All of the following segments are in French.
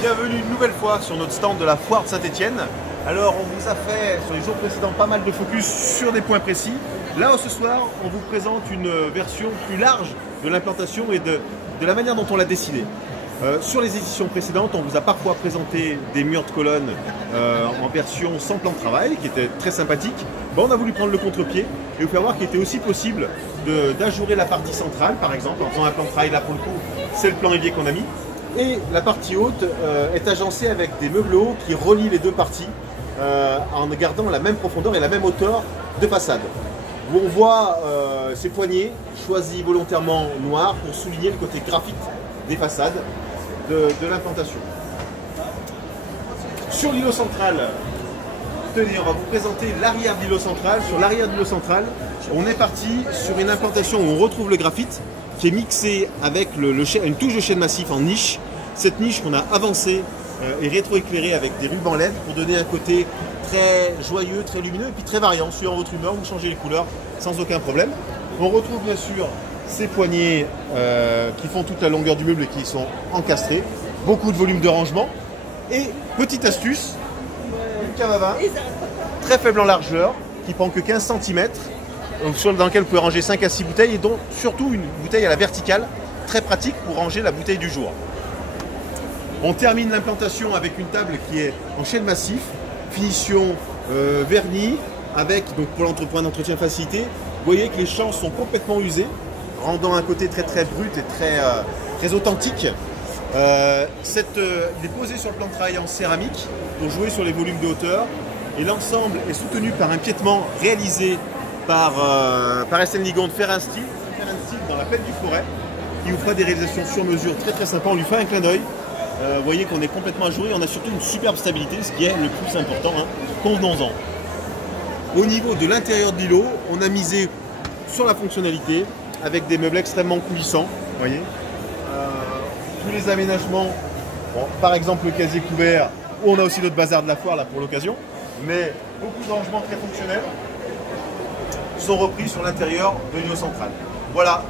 Bienvenue une nouvelle fois sur notre stand de la foire de Saint-Étienne. Alors on vous a fait sur les jours précédents pas mal de focus sur des points précis. Là ce soir on vous présente une version plus large de l'implantation et de la manière dont on l'a dessinée. Sur les éditions précédentes, on vous a parfois présenté des murs de colonnes en version sans plan de travail, qui était très sympathique. Bon, on a voulu prendre le contre-pied et vous faire voir qu'il était aussi possible d'ajourer la partie centrale, par exemple, en faisant un plan de travail. Là pour le coup, c'est le plan évier qu'on a mis. Et la partie haute est agencée avec des meubles hauts qui relient les deux parties en gardant la même profondeur et la même hauteur de façade. Où on voit ces poignées choisies volontairement noires pour souligner le côté graphique des façades de l'implantation. Sur l'îlot central, tenez, on va vous présenter l'arrière de l'îlot central. Sur l'arrière de l'îlot central, on est parti sur une implantation où on retrouve le graphite qui est mixé avec une touche de chêne massif en niche. Cette niche qu'on a avancée et rétroéclairée avec des rubans LED pour donner un côté très joyeux, très lumineux et puis très variant. Suivant votre humeur, vous changez les couleurs sans aucun problème. On retrouve bien sûr ces poignées qui font toute la longueur du meuble et qui sont encastrées. Beaucoup de volume de rangement. Et petite astuce, une cave à vin très faible en largeur qui prend que 15 cm, dans laquelle vous pouvez ranger 5 à 6 bouteilles et dont surtout une bouteille à la verticale, très pratique pour ranger la bouteille du jour. On termine l'implantation avec une table qui est en chêne massif, finition vernis, avec, donc pour l'entrepoint d'entretien facilité, vous voyez que les champs sont complètement usés, rendant un côté très brut et très authentique. Il est posé sur le plan de travail en céramique pour jouer sur les volumes de hauteur et l'ensemble est soutenu par un piétement réalisé par SN Ligon de Ferrin Steel dans la plaine du Forêt qui vous fera des réalisations sur mesure très sympa. On lui fait un clin d'œil. Vous voyez qu'on est complètement ajouré, on a surtout une superbe stabilité, ce qui est le plus important, hein. Convenons-en. Au niveau de l'intérieur de l'îlot, on a misé sur la fonctionnalité avec des meubles extrêmement coulissants, vous voyez. Tous les aménagements, bon, par exemple le casier couvert, où on a aussi notre bazar de la foire là pour l'occasion, mais beaucoup de rangements très fonctionnels sont repris sur l'intérieur de l'îlot central. Voilà,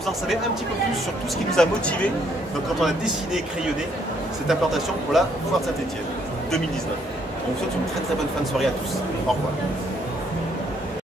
vous en savez un petit peu plus sur tout ce qui nous a motivés quand on a dessiné et crayonné cette implantation pour la foire de Saint-Étienne 2019. On vous souhaite une très bonne fin de soirée à tous. Au revoir.